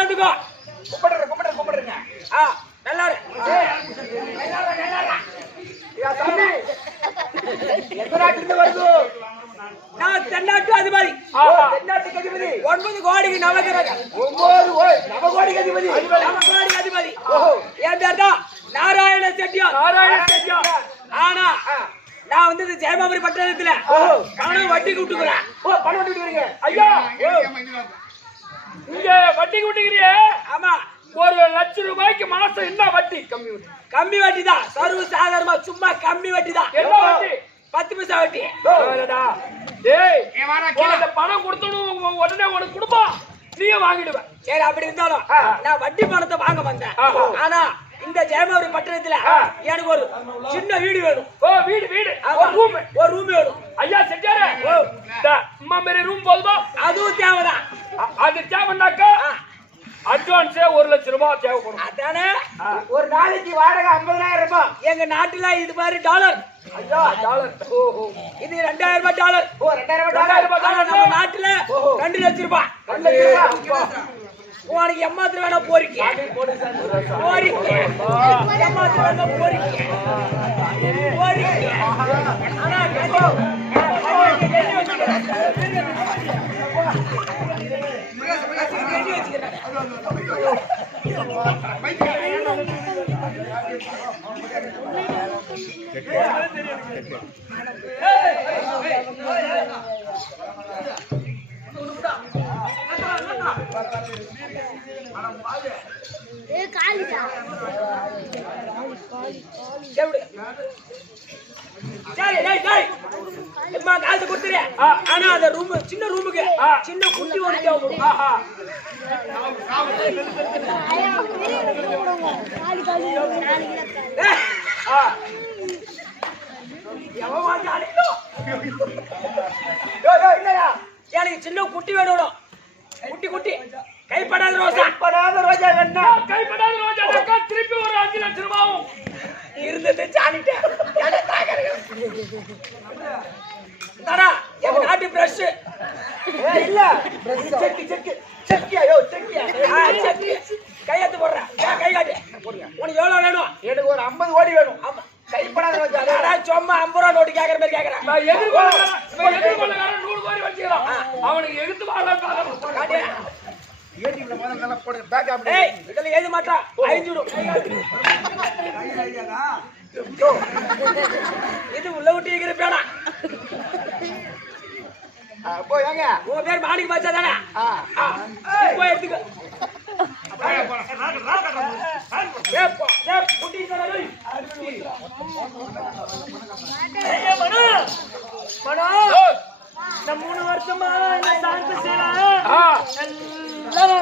சேர்ந்துக்கோ. கும்பிடுறேங்க. நல்லா இரு. எந்த நாட்டிலிருந்து வருது? நான் தென்னாட்டு அதிபதி. தென்னாட்டுக்கு அதிபதி. 9 கோடிக்கு நவகிரகம். 9 நவகோடிக்கு அதிபதி. நவகோடி அதிபதி. என் பேர் தான் நாராயண செட்டியார். ஆனா நான் வந்து ஜெயமாபுரி பட்டணத்துல பணம் வட்டிக்கு விட்டுக்கிறேன். பணம் வட்டி விட்டுக்கிறீங்க? ஐயா இங்க வட்டிக்கு விட்டுக்கிறியே? ஆமா. 1 லட்சம் ரூபாய்க்கு மாசம் என்ன வட்டி? கம்மி வட்டி தான். சர்வ சாதாரணமா சும்மா கம்மி வட்டி தான். என்ன வட்டி? 10 பைசா வட்டி. டேய் அந்த பணம் கொடுத்தணும் உடனே உனக்கு கொடுப்பா, நீயே வாங்கிடுவேன். சரி, அப்படி இருந்தாலும் நான் வட்டி பணத்தை வாங்க வந்தேன். ஆனா இந்த ஜெயமாபுரி பட்டணத்துல எனக்கு ஒரு சின்ன வீடு வேணும். வீடு ஒரு ரூம் வேணும். ஐயா செட்டாரே, அம்மா மேரி ரூம் போதுமா? அதுவும் தேவைதான். அது தேவைன்னாக்கா அட்வான்ஸே 1 லட்சம் ரூபாய் தேவைப்படும். அதானே? ஒரு நாளைக்கு வாடகை 50,000 ரூபாய். எங்க நாட்டுல இது மாதிரி டாலர். ஐயா டாலர். இது 2000 ரூபாய் டாலர். 2000 ரூபாய். நம்ம நாட்டுல 2 லட்சம் ரூபாய். 2 லட்சம் ரூபாய். உனக்கு எம்மாத்திரம் வேணா போறிக்க. எம்மாத்திரம் வேணா போறிக்க. ஆனா காசு கொடுத்துரு. ஆனா அந்த ரூம் சின்ன ரூமுக்கு சின்ன குட்டி ஒன்று தேவைப்படும். எனக்கு சின்ன குட்டி வேணும். குட்டி கைப்படாத ரோஜா. கைப்படாத ரோஜா திருப்பி ஒரு 5 லட்சம் ரூபாயும் இருந்தது. சாணிட்டேன். எங்க நாட்டு பிரஷ் இல்ல கையெழுத்து போடுறேன். கை காட்டு. உனக்கு எவ்வளவு வேணும்? எனக்கு ஒரு 50 கோடி வேணும். கைப்படாத ரோஜா. சும்மா 50 ரூபா நோட்டு கேட்கற மாதிரி கேட்கறேன். எதிர்கொள்ளக்காரன் 100 கோடி வச்சுக்கலாம். அவனுக்கு எடுத்து இதுல ஏது மாட்டா அழிஞ்சுடும். இது உள்ள விட்டு இருக்கிற பேனா. உன் பேர் மாணிக்க பாச்சா தானே? போய் எடுத்துக்க. நான் 3 வருஷமா சாந்தி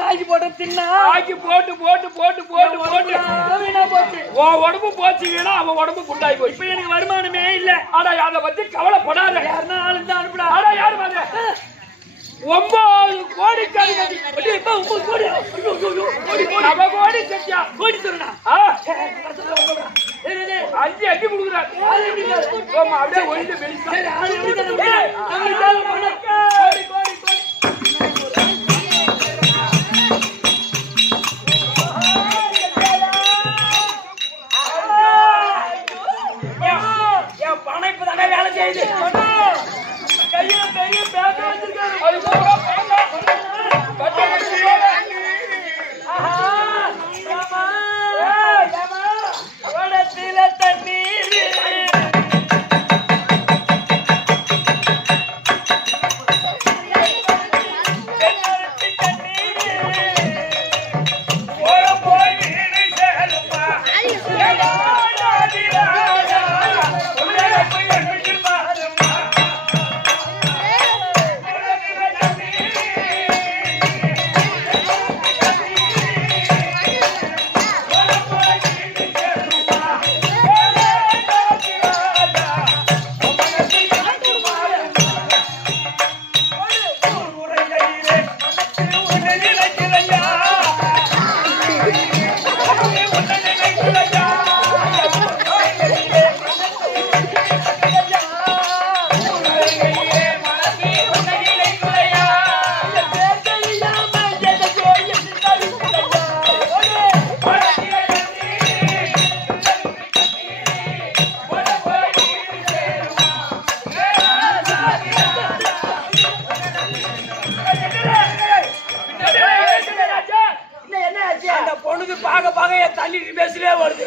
ஆக்கி போட்டு தின்னா ஆக்கி போட்டு உடம்பு போச்சு. வீணா அவன் உடம்பு குண்டாய் போய். இப்ப எனக்கு வருமானமே இல்ல. ஆனா அதை பத்தி கவலைப்படாத. யாருன்னா ஆளுந்து அனுப்புடா. ஆனா யாரு பாருங்க 9 கோடி கடிதம். 9 கோடி. நம்ம கோடி செஞ்சா கோடி சொல்லுடா. 5 அடி குடுக்குறாரு. அப்படியே ஒழிந்து வெளியே. என் பணம் இப்பதானே வேலை செய்யுது. கையில பெரிய பேப்பர் வச்சிருக்காரு. தண்ணீர் வருது பாக்க என் தண்ணி பேசலே வருது.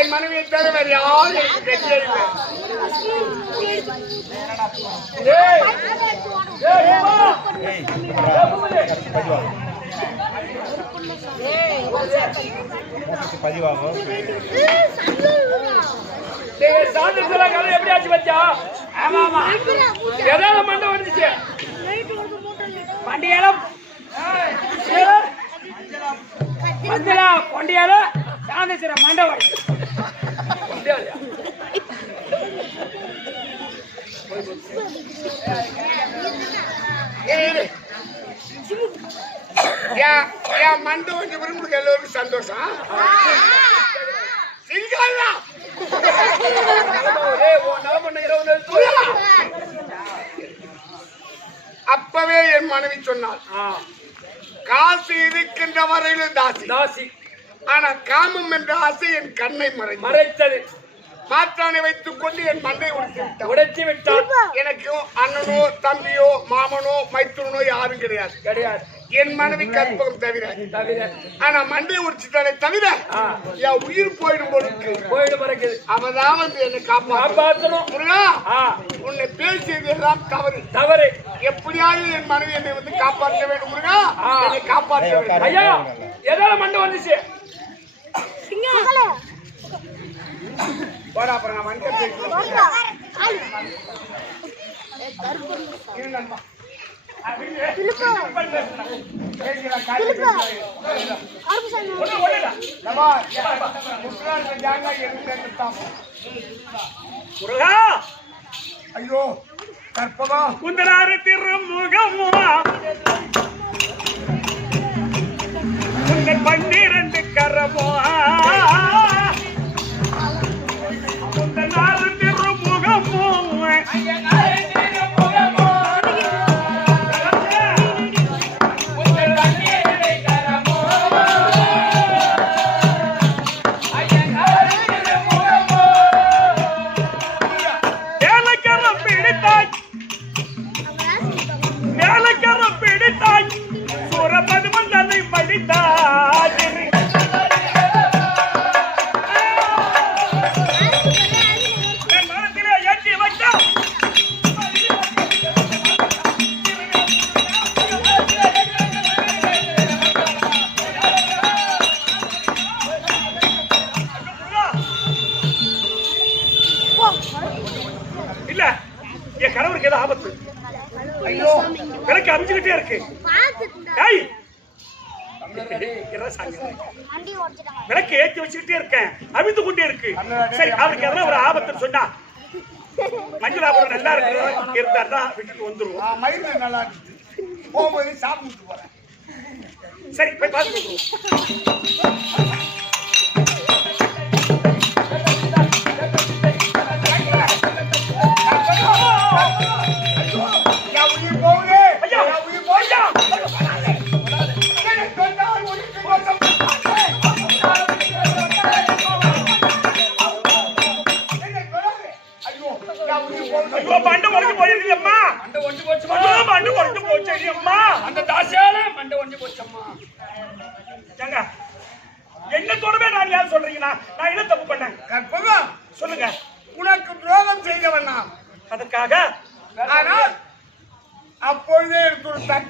என் மனைவியை தவிர வேற யாரும் எப்படி ஆச்சு வச்சா? ஆமா ஆமா எதாவது மண்டை வந்துச்சு வண்டியாலும் கொண்டியால சாந்திச்சிர மண்டவாடி மண்டு வந்து விரும்புக்கு எல்லோருக்கும் சந்தோஷம். அப்பவே என் மனைவி சொன்னாள், காசு இருக்கின்ற வரையிலும் தாசி தாசி, ஆனா காமம் என்ற ஆசை என் கண்ணை மறைத்தது. மாற்றானை வைத்துக் கொண்டு என் மண்டை உடைத்து விட்டால் எனக்கும் அண்ணனோ தம்பியோ மாமனோ மைத்துனோ யாரும் கிடையாது. என் மனைவி கற்பகம் தவிர. ஆனா மண்டை உடைச்சிட்டாலே தவிர என் உயிர் போயிடும் பொழுது அவதான் வந்து என்னை காப்பாற்றணும். உன்னை பேசியது எல்லாம் தவறு. எப்படியாவது என் மனைவி என்னை வந்து காப்பாற்ற வேண்டும் முருகா, என்னை காப்பாற்ற வேண்டும். ஐயா எதால மண்டை வந்துச்சு? போடா அப்புறம் நான் வண்டி ஐயோ கற்பகா குந்தராறு திருமுகமோ உங்கள் 12 கரமோ குந்தராறு திருமுகமோ என் கணவருக்கு ஏதோ ஆபத்து. ஐயோ விளக்கு அமைச்சுக்கிட்டே இருக்கு. ஏய் விளக்கு ஏற்றி வச்சுக்கிட்டே இருக்கேன், அவிழ்ந்து கொண்டே இருக்கு. சரி அவருக்கு எதனா ஒரு ஆபத்துன்னு சொன்னா மஞ்சளாபுரம் நல்லா இருக்கிறதா இருந்தாருன்னா விட்டுட்டு வந்துருவோம். மயில் நல்லா இருந்துச்சு, போகும்போது சாப்பிட்டு போறேன். சரி போய் பார்த்து மண்டை உடஞ்சு போயிருக்கீங்கம்மா. மண்டை உடஞ்சு போச்சம்மா. அந்த தாசியால மண்டை ஒண்ணு போச்சம்மா. ஏங்க என்ன தொடவே நான் யார் சொல்றீங்கன்னா நான் என்ன தப்பு பண்ணேன்? கற்பகம் சொல்லுங்க. உனக்கு துரோகம் செய்தவன் நான். அதுக்காக ஆனால் அப்பொழுதே எடுத்துட்டான்.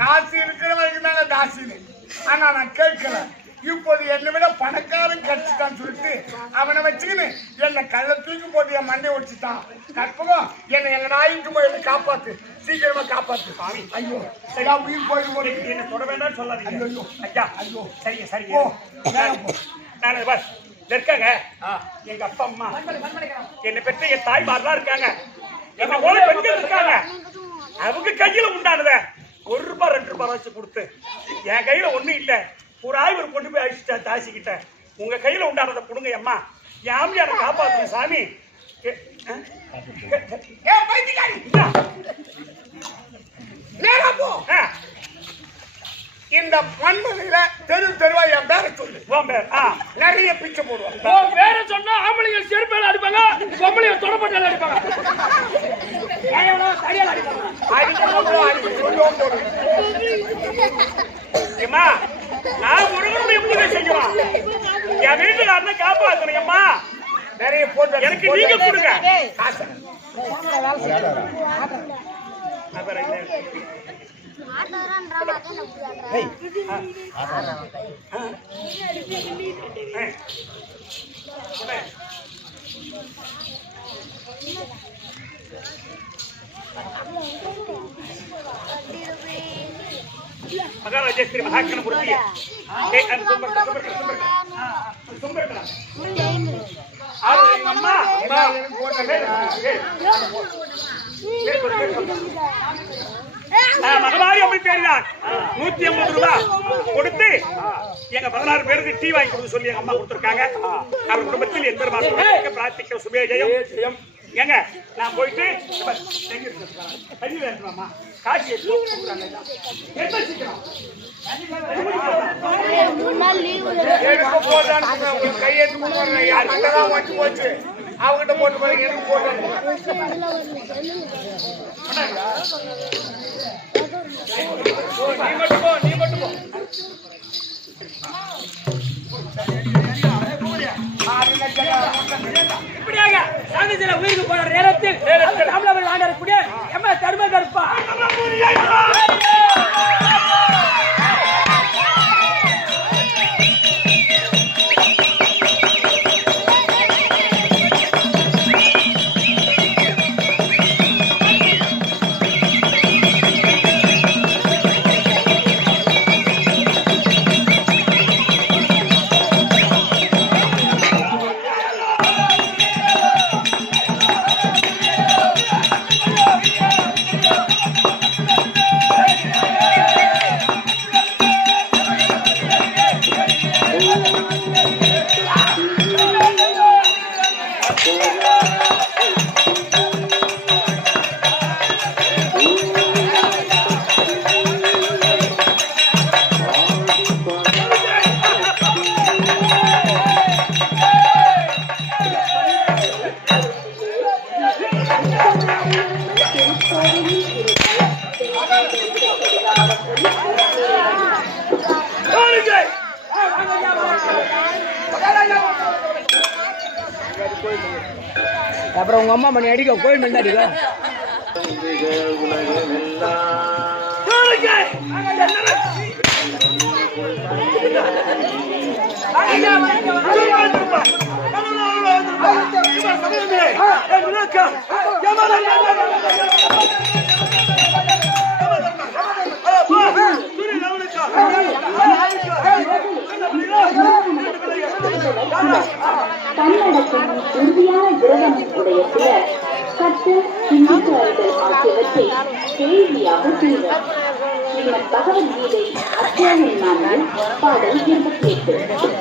காசு இருக்கிற வரைக்கும் தாங்க தாசினு. ஆனா நான் கேட்கல. இப்போது என்னை விட பணக்காரன் கட்சிட்டான்னு சொல்லிட்டு அவனை வச்சுக்கின்னு என்னை கள்ள தூக்கி போட்டு என் மண்டையை ஒடிச்சுட்டான். கற்பகம் என்னை எங்க நாய்க்கு போய் என்னை காப்பாத்து, சீக்கிரமா காப்பாத்து. ஐயோ சரியா உயிர் போயிட்டு என்ன தொட வேண்டாம்னு சொல்லாதீங்க. ஐயோ ஐயா ஐயோ சரிங்க சரிங்க. நான் பஸ் இருக்காங்க எங்க அப்பா அம்மா என்னை பெற்ற என் தாய்மாரெல்லாம் இருக்காங்க, என்ன போல பெண்கள் இருக்காங்க. அவங்க கையில உண்டானத ₹1 ₹2 வச்சு கொடுத்து என் கையில ஒண்ணும் இல்ல, ஒரு ஆய்வர் கொண்டு போய் அழிச்சுட்டா தாசிக்கிட்ட. உங்க கையில உண்டானதை கொடுங்க அம்மா, யாமியான காப்பாத்துங்க சாமி. இந்த மண்மலையில தெரு தெருவா என் பேரை சொல்லு. நிறைய பிச்சை போடுவாங்க. வேற சொன்னா ஆம்பளைங்க செருப்பால அடிப்பாங்க, பொம்பளைங்க தொடப்பட்டால அடிப்பாங்க. நான் முருகனுடைய பூஜை செய்யலாம், என் வீட்டுல காப்பாத்தணுங்கம்மா. நிறைய போட்டு எனக்கு நீங்க கொடுங்க. மகாராஜேஸ்வரி மகாக்கணபுரத்திய அம்மா மகமாரி அம்மை பேரினார் ₹150 கொடுத்து எங்க 16 பேருக்கு டீ வாங்கி கொடுத்து சொல்லி எங்க அம்மா கொடுத்துருக்காங்க. அவர் குடும்பத்தில் எந்த மாசம் பிரார்த்திக்கிற சுபேஜயம். ஏங்க நான் போயிட்டு தண்ணி வேணுமா காசு கையெழுத்து போட்டு போச்சு அவங்கிட்ட போட்டு எனக்கு போட்டு நீ மட்டும் போ. இப்படியாக சாமிஜில உயிருக்கு போற நேரத்தில் தமிழர்கள் ஆண்டக்கூடிய எம்ம தர்ம கற்பா அப்புறம் உங்க அம்மா மணி அடிக்க கோயில் மணி அடிக்க தன்னடக்கம் உறுதியான விரதம் உடைய சிலர் கற்று சிந்திப்பவர்கள் ஆகியவற்றை கேள்வியாக செய்வர். ஸ்ரீமத் பகவத்கீதை அத்தியாயம் 4 பாடல் 28.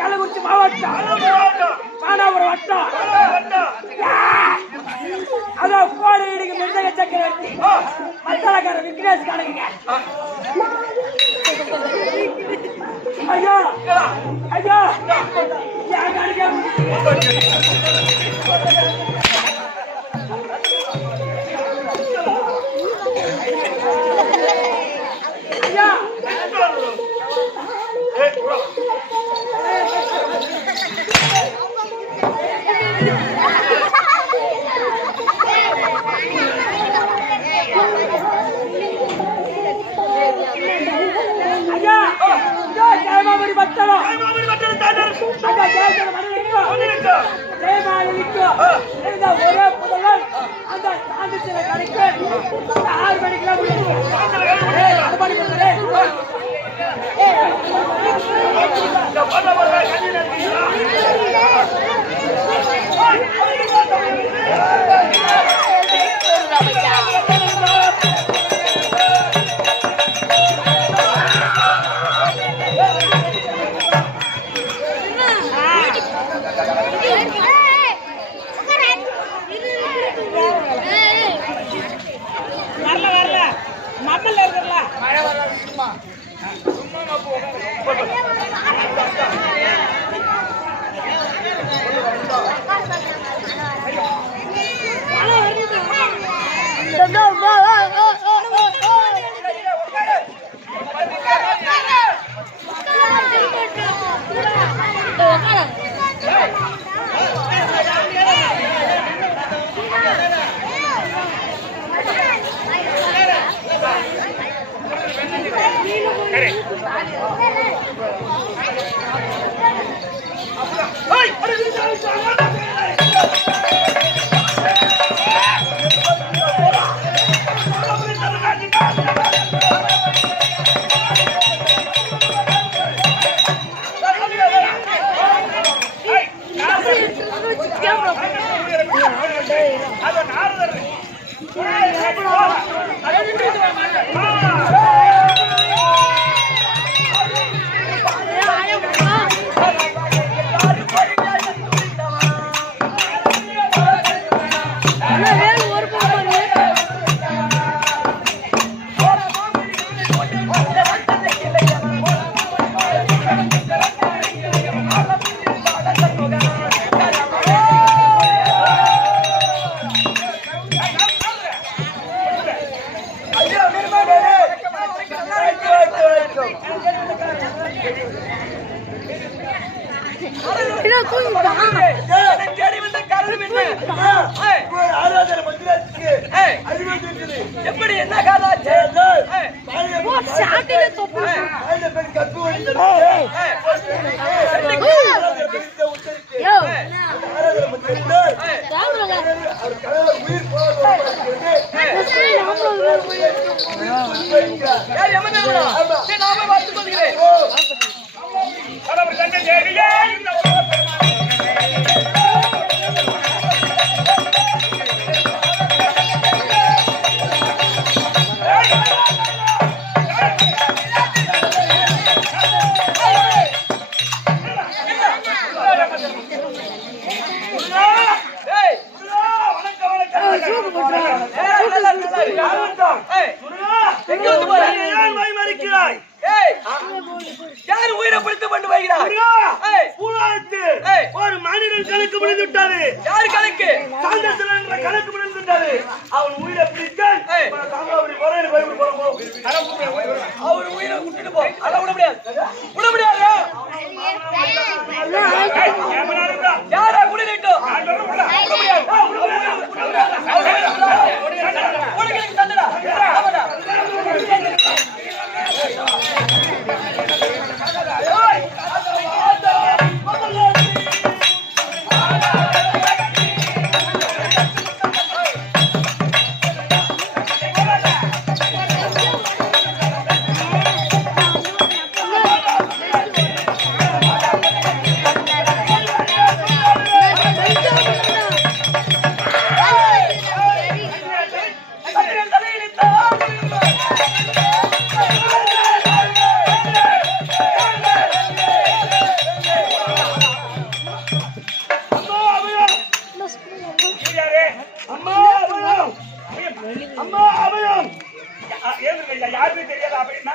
கள்ளக்குறிச்சி மாவட்டம் மானாபுரம் வட்டம் அதோ கோடையிடுக்கு மிருதக சக்கரவர்த்தி மசாலாக்கார விக்னேஷ் கணக்குங்க. ஐயோ ஐயோ ஒரே புதல்வன் அந்த சாந்திச்சில கடைக்கு 6 மணிக்கெல்லாம் அது நாரதர் தேடி வந்த காரணம் என்ன? எப்படி என்ன காலாச்சு? நாம பார்த்துக் கொள்கிறேன். கடவுள் கண்ட தேடியே இந்த யாரு உயிரை பிடித்து கொண்டு வருகிறார்? ஒரு மனிதன் கணக்கு முடிந்து விட்டாரு. யாரு கணக்கு? கணக்கு முடிந்து விட்டாரு. அவன் உயிரை பிடித்தான். அவர் உயிரை விட்டுட்டு போ. அத விட முடியாது. விட முடியாது. யாரா குடிக்கிட்டோம்? விட முடியாது. உனக்கு தந்தடா. ஆமாடா. யாருமே தெரியாது அப்படின்னா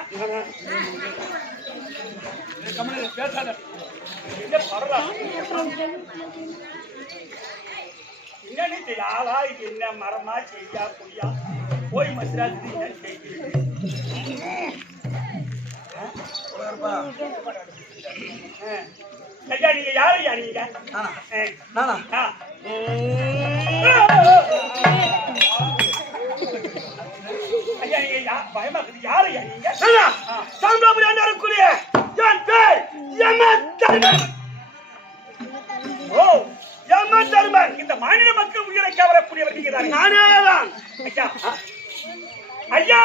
என்ன ஆளா இது என்ன மரமா செய்யா பொய்யா போய் மசிரா ஐயா நீங்க யாரு ஐயா நீங்க ஐயா நீங்க பயமா யாரு ஐயா நீங்க சாம்ராபுரி அண்ணாருக்குரிய என் பேர் யமதர்மன். ஓ யமதர்மன். இந்த மாநில மக்கள் உயிரை கவரக்கூடியவர் நீங்க தான். நானே தான். ஐயா ஐயா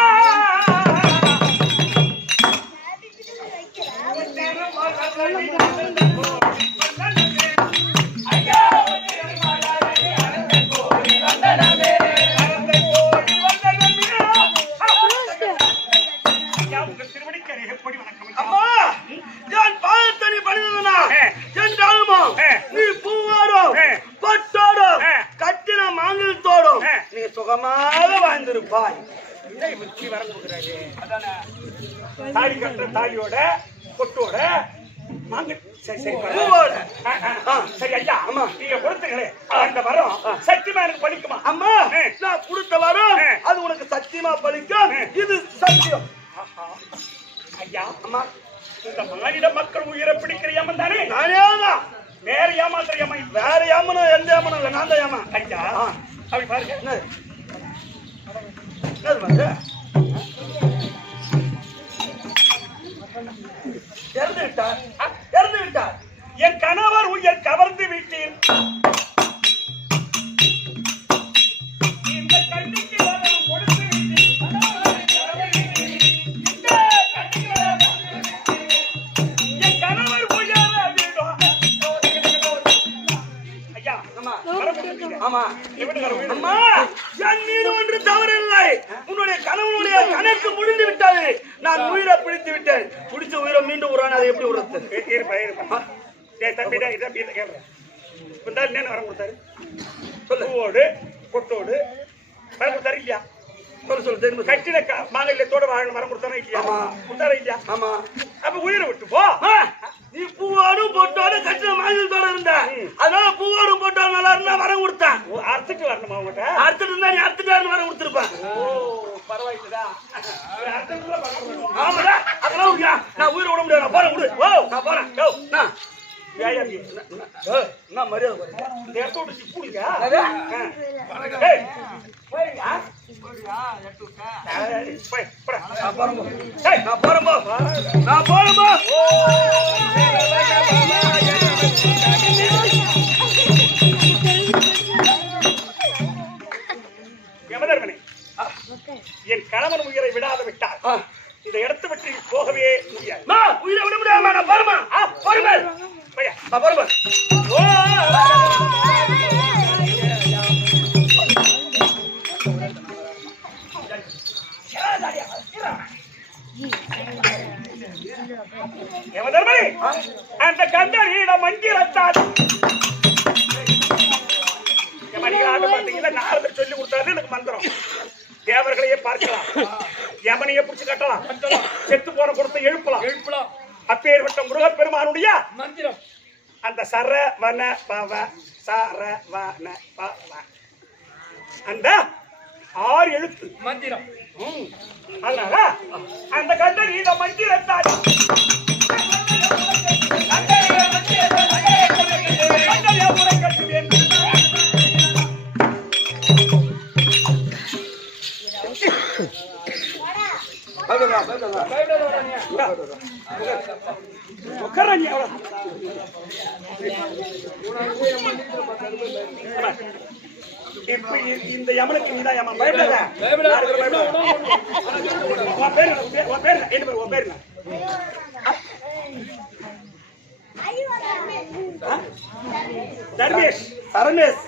அம்மா என் பாதத்தனி பணிந்ததுனா என்றாலுமா நீ பூவாடும் பட்டோடும் கட்டின மாங்கலத்தோடும் நீ சுகமாக வாழ்ந்திருப்பாய். தாலி கட்டுற தாலியோட பொட்டோட சரி ஐயா அம்மா நீங்க கொடுத்தீங்களே அந்த வரம் சத்தியமா எனக்கு பலிக்குமா? அம்மா நான் கொடுத்த வரம் அது உனக்கு சத்தியமா பலிக்கும். இது சத்தியம். ஐயா அம்மா இந்த மாநில மக்கள் உயிரை பிடிக்கிற ஏமன் தானே? நானே தான். வேற ஏமாத்துற ஏமா? வேற ஏமனும் எந்த ஏமனும் இல்லை. நான் தான் ஏமா. ஐயா அப்படி பாருங்க. இறந்து விட்டார். இறந்து விட்டார். என் கணவர் உயிர் கவர்ந்து விட்டீர். இந்த கண்ணுக்கு வரம் கொடுத்து விட்டீர். என் கணவர் உயிர வேண்டும். ஐயா ஆமா வரம் கொடுத்தீங்க. ஆமா எப்படி வர உயிர்? அம்மா என் மீது ஒன்று தவறில்லை. உன்னுடைய கணவனுடைய கணக்கு முடிந்து விட்டது. நான் உயிரை பிடித்து விட்டேன். பிடிச்ச உயிரை மீண்டும் விடுறான், அதை எப்படி விடுறது? இருப்பா. தம்பி கேட்கிறேன். என்ன வரம் கொடுத்தாரு? பூவோடு பொட்டோடு வரம் கொடுத்தாரு இல்லையா? சொல்லு தெரியுமா? கட்டில மாங்கல்யத்தோட வரம் கொடுத்தானே இல்லையா? கொடுத்தாரா இல்லையா? ஆமா. அப்ப உயிரை விட்டு போ. நீ பூவோடும் பொட்டோடு கட்டில மாங்கல்யத்தோட இருந்த, அதனால பூவோடும் பொட்டோடு நல்லா இருந்தா வரம் கொடுத்தான். அறுத்துட்டு வரணுமா உங்கள்கிட்ட? அறுத்துட்டு இருந்தா நீ அறுத்துட்டு வரம் கொடுத்துருப்பான். பரவாயில்லடா. ஆமாடா, அதெல்லாம் நான் உயிரை விட முடியாது. நான் போறேன், விடு. ஓ நான் போறேன். என்ன மரியாதை இந்த இடத்த விட்டு சிப்புடுங்க. யமதர்மனே, என் கணவன் உயிரை விடாத விட்டார். இந்த இடத்தை விட்டு போகவே முடியாது. உயிரை விட முடியாம நான் போறமா? போறமா? போறமா? யமதர்மனே, அந்த கந்தரி நம் மந்திரத்தால் நாரதர் சொல்லி கொடுத்தாரு எனக்கு மந்திரம். தேவர்களையே பார்க்கலாம், யமனையே பிடிச்சு கட்டலாம், செத்து போன கொடுத்து எழுப்பலாம். அப்பேற்பட்ட முருகப்பெருமானுடைய மந்திரம் அந்த சரவண பவ சரவண பவ அந்த 6 எழுத்து மந்திரம். அதனால அந்த கந்தரி இந்த மந்திரத்தால் இப்ப இந்த யமனுக்கு நீதான் யமன். பயப்படாத. தர்மேஷ் சரமேஷ்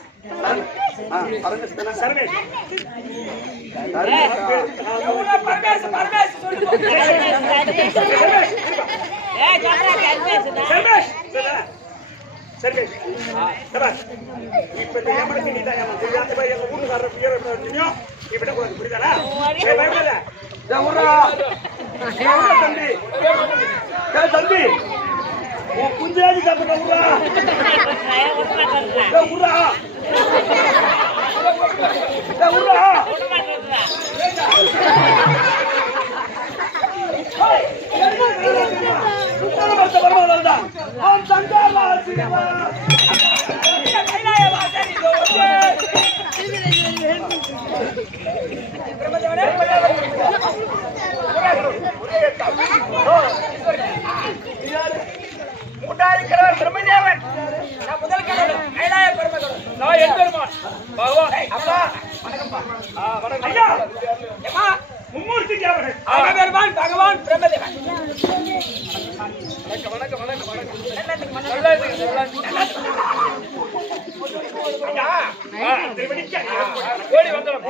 சரமேஷ் தம்பி குஞ்சாதி சாப்பிட்ட உண்டாயிருக்கிறார் பிரம்மதேவன். நான் முதல் கடவுள் கைலாய பெருமகன். நான் என் பெருமான் பகவான். அப்பா வணக்கம்ப்பா. வணக்கம் ஐயா. ஏமா மும்மூர்த்தி தேவர்கள். பெருமான் பகவான் பிரம்மதேவன். வணக்கம் வணக்கம் வணக்கம் ஓடி வந்தோம்.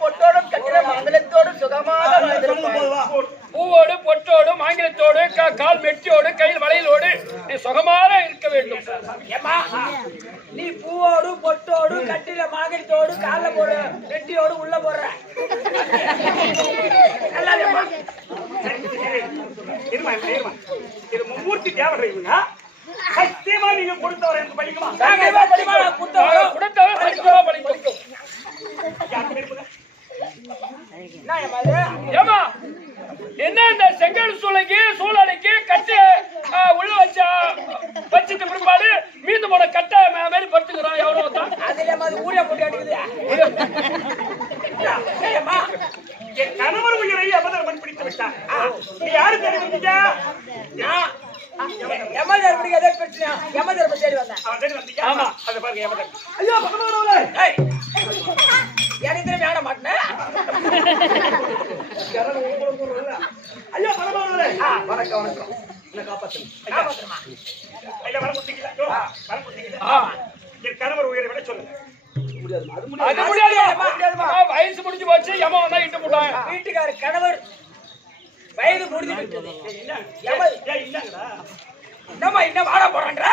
பொட்டோடும் கட்டிட மங்களத்தோடும் சுகமாக பூவோடு பொட்டோடும் ஆங்கிலத்தோடு கால் மெட்டியோடு கையில் வளையலோடு நீ சுகமாக இருக்க வேண்டும். நீ பூவோடு பொட்டோடு கட்டில மாங்கலத்தோடு கால போற மெட்டியோடு உள்ள போற இது மும்மூர்த்தி தேவர்கள். இவங்க சத்தியமா நீங்க கொடுத்தவரை எனக்கு படிக்குமா? கொடுத்தவரை சத்தியமா படிக்கும். என்ன இந்த செங்கல் சூழலைக்கு கட்டு உள்ள வச்சுட்டு பிற்பாடு மீந்து போன கட்டை மாதிரி படுத்துக்கிறான். எவ்வளவு தான் ஊரியா போட்டு அடிக்குது. என் கணவர் உயிரை யமதர்மன் பிடித்து விட்டார். நீ யாரு தெரிவித்தீங்க? யமதர்மனுக்கு எதை பிரச்சனை? யமதர்மன் தேடி வந்தேன். அவன் தேடி வந்தீங்க? ஆமா. அதை பாருங்க யமதர்மன். ஐயோ பகவானே, எனக்கு தெரியாம மாட்டேன். ஐயா பரமானவரே, வணக்கம் வணக்கம். என்ன காப்பாத்துமா? இல்ல வர முட்டிக்கல. வர முட்டிக்கல. என் கணவர் உயிரை விட சொல்லுங்க. அது முடியாது. வயசு முடிஞ்சு போச்சு எம வந்தா இட்டு போட்டாங்க. வீட்டுக்கார கணவர் வயது முடிஞ்சு விட்டது. என்னம்மா இன்னும் வாழ போறான்றா?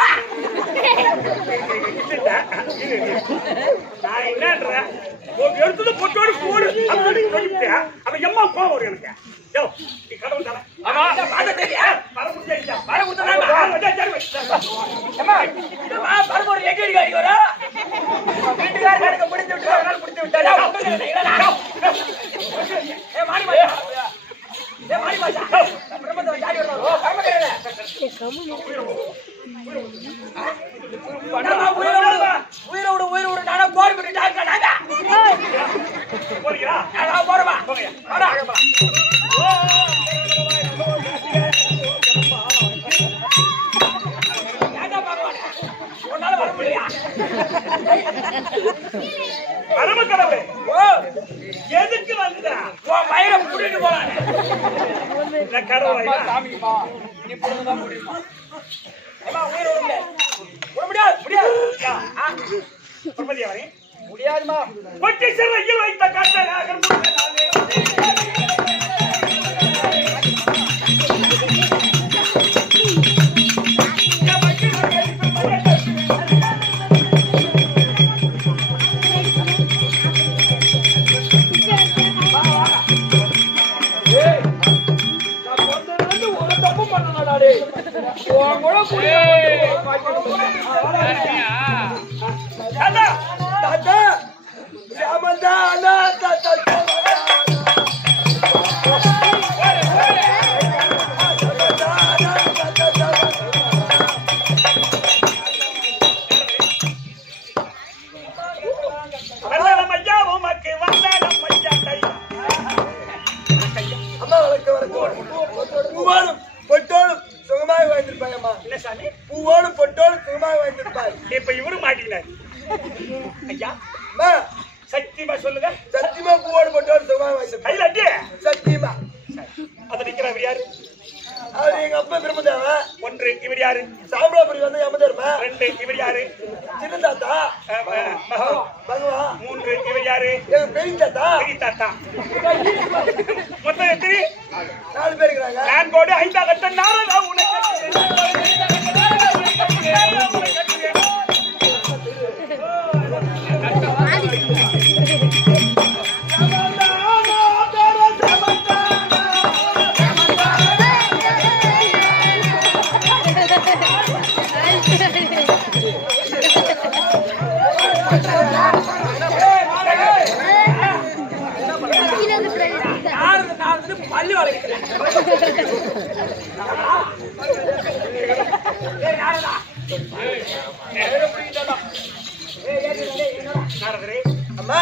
நான் என்னன்றேன் எடுத்தது பொட்டோடு கூடு அப்படின்னு சொல்லிட்டேன். அவன் எம்மா கோவம் வரும் எனக்கு. நீ கடவுள் தானே வர முடியாது. வர ஒரு எங்க அடிக்காரி வரா வீட்டுக்கார கணக்கு முடிஞ்சு விட்டு முடிஞ்சு விட்டாரா? மாடி மாயா மாடி மாயா பிரம்மத்தை ஜாடி வருவாங்க. உயிரோடு நானா போர் பண்ணி டாக்டர் நாங்க போறீங்களா? போறமா பரமக்கடவுளே எதுக்கு வந்துடா? உன் மயிரை கூட்டிட்டு போறாங்க. கடவுளா சாமிக்குமா நீ பொண்ணுதான் முடியுமா? உயிரோடு இல்ல முடியாது பிரமதியாவனே முடியாதுமா. கொட்டி சிறையில் வைத்த கட்டளாக இப்ப இவரு மாட்டினார். ஐயா சத்தியமா சொல்லுங்க. சத்தியமா பூவோடு போட்டோடு சுகமா வாய்ஸ் கையில அடி. சத்தியமா அத நிக்கிறவர் யாரு? அவரு எங்க அப்பா பிரம்மதேவ. ஒன்று இவர் யாரு? சாம்பலாபுரி வந்து யமதர்ம. ரெண்டு இவர் யாரு? சின்ன தாத்தா பகவான். மூன்று இவர் யாரு? எங்க பெரிய தாத்தா. பெரிய தாத்தா. மொத்தம் எத்தனை? 4 பேர் இருக்காங்க. நான் கோடு 5 கட்ட நாரதா உனக்கு பள்ளி வளைக்கிறேன். அம்மா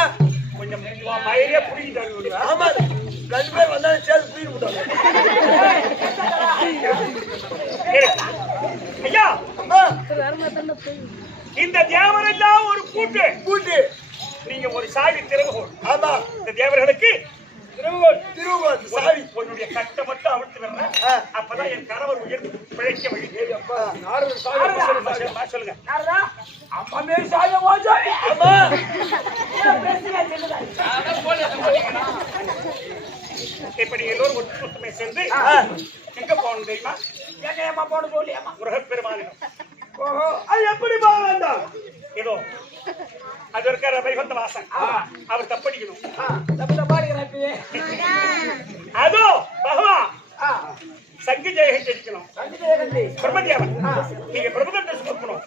கொஞ்சம் மயிரே புடிக்கிட்டாங்க. ஆமா 2 பேர் வந்தா சேர்ந்து தூக்கி விட்டாங்க. ஐயா அம்மா இந்த தேவரெல்லாம் ஒரு கூட்டு கூட்டு நீங்க ஒரு சாவி திறவுகோல். ஆமா இந்த தேவர்களுக்கு திருவுகோல் சாவி. உன்னுடைய கட்டை மட்டும் அவிழ்த்து வரணும். அப்பதான் என் கணவர் உயிர் பிழைக்க வழி. சொல்லுங்க. அம்மா மேல் சாய வாஜாவி. அம்மா இப்ப நீங்க எல்லோரும் ஒற்றுமை சேர்ந்து எங்க போகணும் தெரியுமா? ஏமா போட சொல்லியாமா முருகப்பெருமானிடம். ஓஹோ அது எப்படி போக வேண்டாம்? ஏதோ அது இருக்கிற வைகுந்த வாசன் அவர் தப்படிக்கணும். அதோ பகவான் சங்கு ஜெயகன் ஜெயிக்கணும். பிரம்மதியாவன் நீங்க பிரபுதத்தை சுமக்கணும்.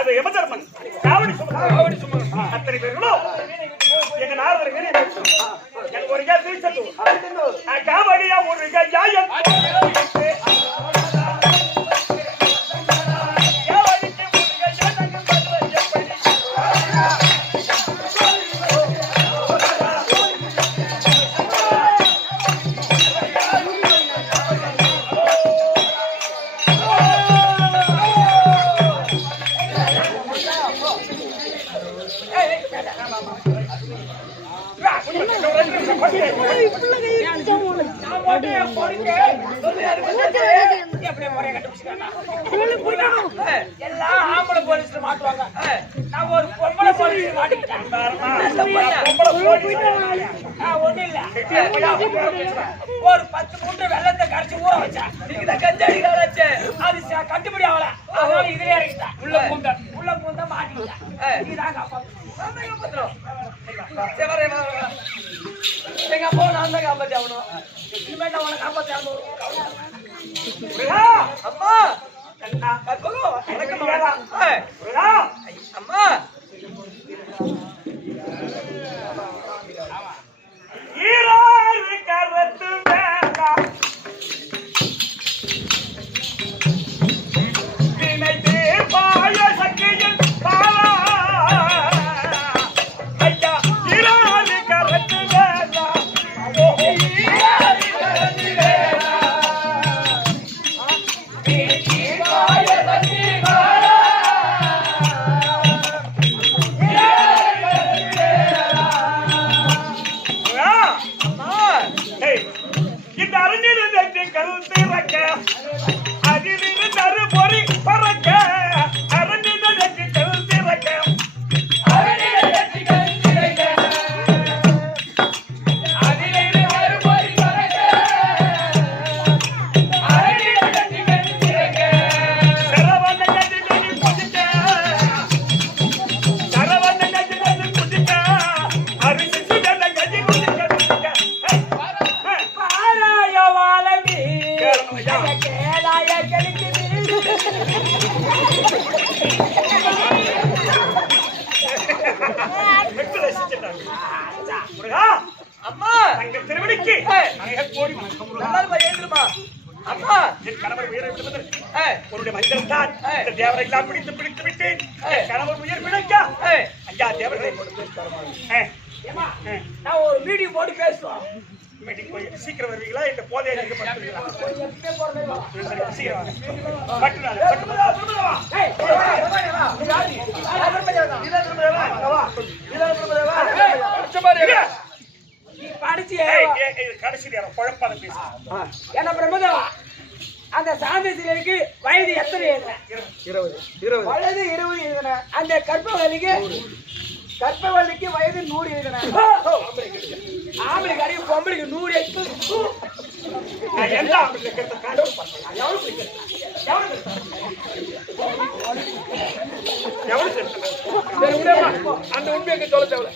அது யமதர்மன் காவடி சுமக்கணும். அத்தனை பேர்களும் எங்க நாரதர் எனக்கு ஒரு கா திருச்செந்து காவடியா ஒரு ஜாயம் எல்லாம் ஆம்பளை போலீஸ்ல மாட்டுவாங்க. நான் ஒரு பொம்பளை போலீஸ் மாட்டிக்கிட்டேன். ஒண்ணும் இல்ல. ஒரு 10 மூட்டை வெள்ளத்தை கரைச்சு ஊற வச்சேன். இதுதான் கஞ்சடி கரைச்சு. அது கட்டுப்படி ஆகல. அதனால இதுல இறங்கிட்டேன். உள்ள பூந்தா மாட்டிக்கிட்டேன். இதுதான் காப்பாத்துறோம். எங்க அப்பா நான் தான் காப்பாத்தி ஆகணும். இனிமேட்டு அவனை காப்பாத்தி ஆகணும். அம்மா அம்மா ஈராறு கரத்து வேண்டாம் நினைத்தே பாய சக்கையில் பாரா ஐயா ஈராறு கரத்து வேண்டாம் ஈராறு கரத்து வேண்டாம் இந்த அரண்யத்தை கருத்து வைக்க அதிலிருந்து தரு பொறி பறக்க அரண்யத்தை கருத்து வைக்க அம்மா தங்க திருவடிக்கு கோடி வணக்கம். அம்மா என் கணவர் உயிரை விடுவது உன்னுடைய மஞ்சள் தான் இந்த தேவரை எல்லாம் பிடித்து விட்டு என் கணவர் உயிர் பிழைக்க ஐயா தேவரை நான் ஒரு மீடியம் போட்டு பேசுவோம். மீட்டிங் போய் சீக்கிரம் வருவீங்களா இந்த போதையை நீங்க பண்ணுவீங்களா? சீக்கிரம் படிச்சு கடைசி நேரம் குழப்பாத பேச என்ன பிரம்மதேவா அந்த சாந்தி சிலருக்கு வயது எத்தனை? 20 வயது 20 எழுதுன. அந்த கற்பவள்ளிக்கு வயது 100 எழுதுன. ஆம்பளைக்கு அறிவு பொம்பளைக்கு 100 எந்த ஆம்பளை கேட்ட அந்த உண்மையை சொல்ல தேவை.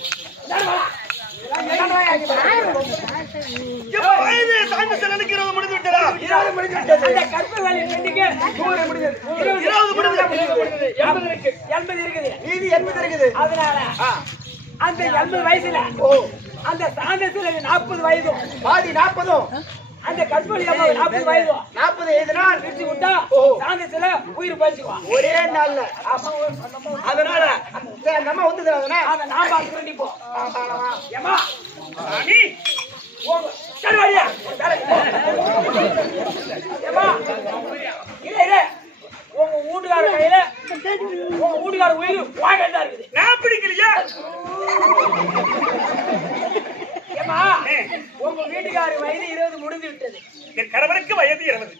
அந்த 80 வயசுல அந்த சாந்தத்துல 40 வயதும் பாதி 40 அந்த கற்பழி 40 வயதும் 40 எழுதினால் பிரிச்சு விட்டா சாந்தத்துல உயிர் பழிச்சுக்குவான் ஒரே நாள்ல. அதனால நம்ம வந்து அந்த நாம திருண்டிப்போம். ஏமா உங்க வீட்டுக்கார கையில உங்க வீட்டுக்கார உயிர் வாங்கதான் இருக்குது. நான் பிடிக்கலையா? ஏமா உங்க வீட்டுக்கார வயது 20 முடிந்து விட்டது. என் கணவருக்கு வயது 20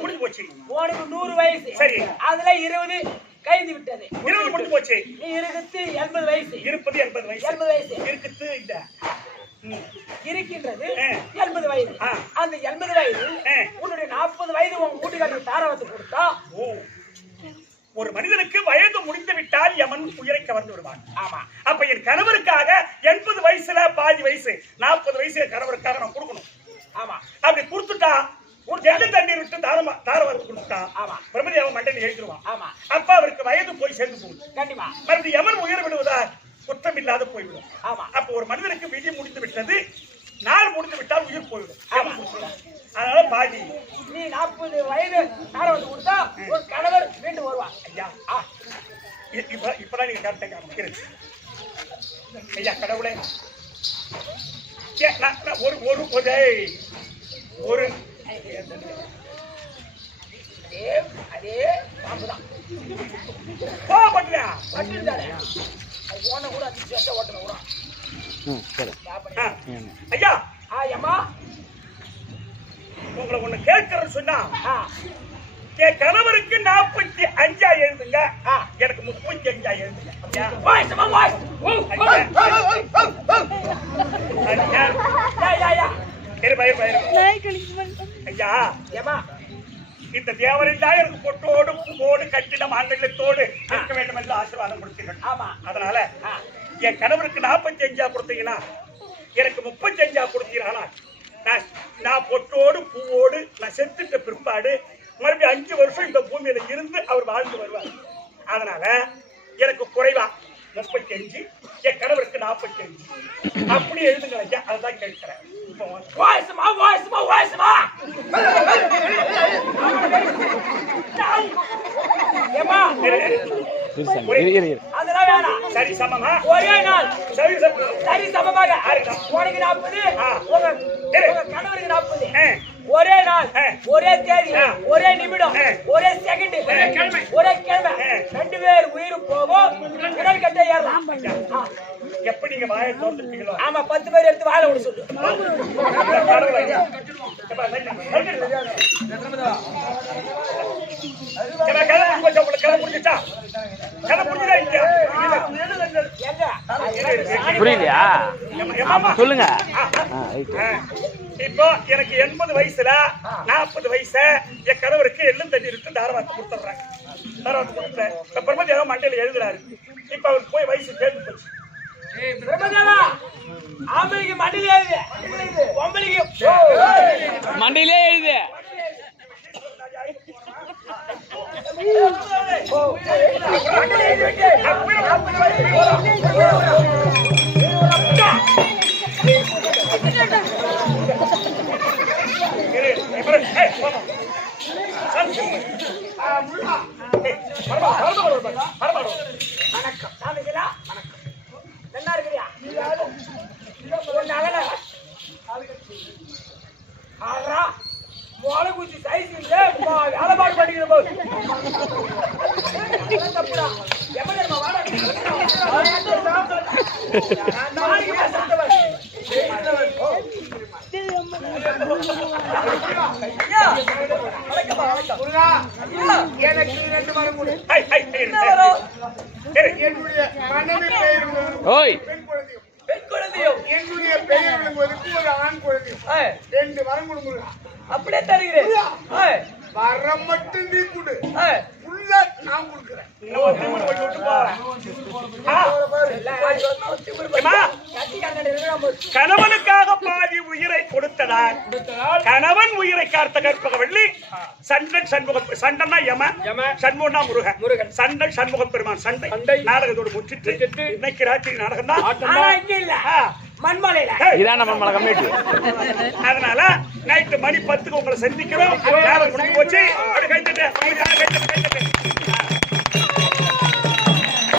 முடிந்து போச்சு. உனக்கு 100 வயசு. சரி. அதுல 20 கழிந்து விட்டது. 20 முடிஞ்சு போச்சு. நீ இருக்குது 80 வயசு. இருப்பது 80 வயசு. 80 வயசு இருக்குது இல்ல இருக்கின்றது 80 வயது. அந்த 80 வயது உன்னுடைய 40 வயது உங்க வீட்டுக்காரருக்கு தாராவத்து கொடுத்தா ஒரு மனிதனுக்கு வயது முடிந்து விட்டால் யமன் உயிரை கவர்ந்து விடுவான். ஆமா. அப்ப என் கணவருக்காக 80 வயசுல பாதி வயசு 40 வயசு கணவருக்காக நான் கொடுக்கணும். ஆமா. அப்படி கொடுத்துட்டா ஒரு ஜெட்டு தண்ணீர் விட்டு தாரவாத்து கொடுத்துட்டா ஆமா பிரபதியாவன் மண்டையில் எழுதிடுவான். ஆமா. அப்ப அவருக்கு வயது போய் சேர்ந்து போகுது. கண்டிப்பா. மறுபடியும் யமன் உயிர் விடுவதா குற்றம் இல்லாத போய்விடும். ஆமா. அப்ப ஒரு மனிதனுக்கு விதி முடிந்து விட்டது, நாள் முடிந்து விட்டால் உயிர் போய்விடும். அதனால பாதி நீ 40 வயது தாராவத்து கொடுத்தா ஒரு கணவர் மீண்டும் வருவான். ஐயா இப்பதான் நீங்க கரெக்டா காமிக்கிறது. ஐயா கடவுளே ஒரு ஒரு ஒரு அதே பாம்புதான் கோபப்பட்டியா பட்டிருந்தாலே ஓன கூட ஓட்டணும் கூட. ஐயா ஏமா உங்களை ஒண்ணு கேட்கறேன்னு சொன்னா என் கணவருக்கு 45 எழுதுங்க, எனக்கு 35 எழுதுங்க. ஐயா, இந்த தேவரின் எனக்கு பொட்டோடு பூவோடு கட்டிட மாண்டலத்தோடு இருக்க வேண்டும் என்று ஆசீர்வாதம் கொடுத்தீர்கள். அதனால என் கணவருக்கு 45 கொடுத்தீங்கன்னா எனக்கு 35 கொடுத்தீங்கன்னா நான் பொட்டோடு பூவோடு நான் செத்துட்ட பிற்பாடு மறுபடியும் 5 வருஷம் இந்த பூமியில இருந்து அவர் வாழ்ந்து வருவார். அதனால எனக்கு குறைவா 35, என் கணவருக்கு 45 அப்படி எழுதுங்க ஐயா. அதுதான் கேட்கிறேன். சரி சமமா ஒரே நாள் சரி சரி சமமாக உனக்கு 40, உங்க கணவருக்கு 40. ஒரே நாள், ஒரே தேதி, ஒரே நிமிடம், ஒரே செகண்ட், ஒரே கிழமை 2 பேர் உயிரும் போகும். உடல் கட்ட ஏறலாம். எப்படி நீங்க வாயை தோர்த்துட்டீங்களோ? ஆமா, 10 பேர் எடுத்து வாழ விட சொல்லு. புரியலையா? சொல்லுங்க. இப்போ எனக்கு 80 வயசுல 40 வயசு என் கணவருக்கு எள்ளும் தண்ணி இருக்கு தாரவாத்து கொடுத்துட்றேன். தாரவாத்து கொடுத்தேன். பிரம்மதி ஏதோ மண்டையில எழுதுறாரு. இப்ப அவருக்கு போய் வயசு சேர்ந்து போச்சு. பிரம்மதேவா, ஆம்பளைக்கு மண்டையில எழுது, பொம்பளைக்கு மண்டையிலே எழுது. வணக்கம் சாமிகளா, வணக்கம். என்ன இருக்கிறியா? மொளை குச்சி சைஸ் இல்லை, வேலைப்பாடு பண்ணிக்கிற போது தப்புடா. எப்படி எனக்கு 2 மரம் கொடு. என்னுடைய மனைவி பெயர் ஓய், பெண் குழந்தையும் என்னுடைய பெயர் விழுங்குவதற்கு ஒரு ஆண் குழந்தையும் 2 மரம் கொடுங்க. அப்படியே தருகிறேன். வரம் மட்டும் நீ கொடு, உள்ள நான் கொடுக்குறேன். கணவனுக்காக பாதி உயிரை கொடுத்ததால் கணவன் உயிரை காத்த கற்பகவள்ளி சண்டன் சண்முகம், சண்டன்னா யம, சண்முகன்னா முருகன், சண்டன் சண்முகம் பெருமான் சண்டை நாடகத்தோடு முற்றிட்டு இன்னைக்கு ராத்திரி நாடகம் தான். இங்க இல்ல, மண்மலையில. இதான் நம்ம மலை கம்மிட்டு. அதனால நைட்டு மணி 10க்கு உங்களை சந்திக்கிறோம். நேரம் முடிஞ்சு போச்சு. அப்படி கைத்தட்டு